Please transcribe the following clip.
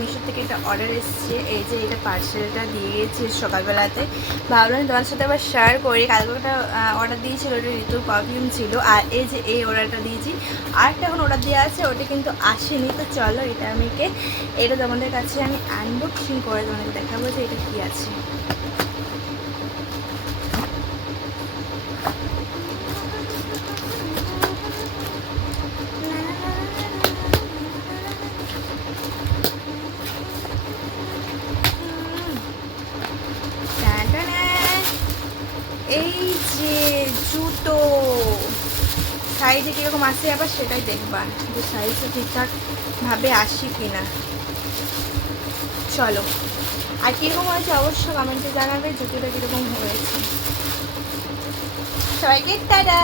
মিশো থেকে একটা অর্ডার এসেছে। এই যে এটা পার্সেলটা দিয়ে গেছে সকালবেলাতে, ভাবলাম তোমার সাথে আবার শেয়ার করি। কালকে একটা অর্ডার দিয়েছিল, ওটা ঋতুর পারফিউম ছিল। আর এই যে এই অর্ডারটা দিয়েছি, আরেকটা এখন অর্ডার দেওয়া আছে, ওটা কিন্তু আসেনি। তো চলো এটা তোমাদের কাছে আমি আনবক্সিং করে তোমাদের দেখাবো যে এটা কী আছে। এই যে জুতো, সাইজে কীরকম আসে আবার সেটাই দেখবা, যে সাইজটা ঠিকঠাক ভাবে আসি কিনা। চলো, আর কীরকম হয়েছে অবশ্য কমেন্টে জানাবে, জুতোটা কীরকম হয়েছে। সবাইকে টাটা।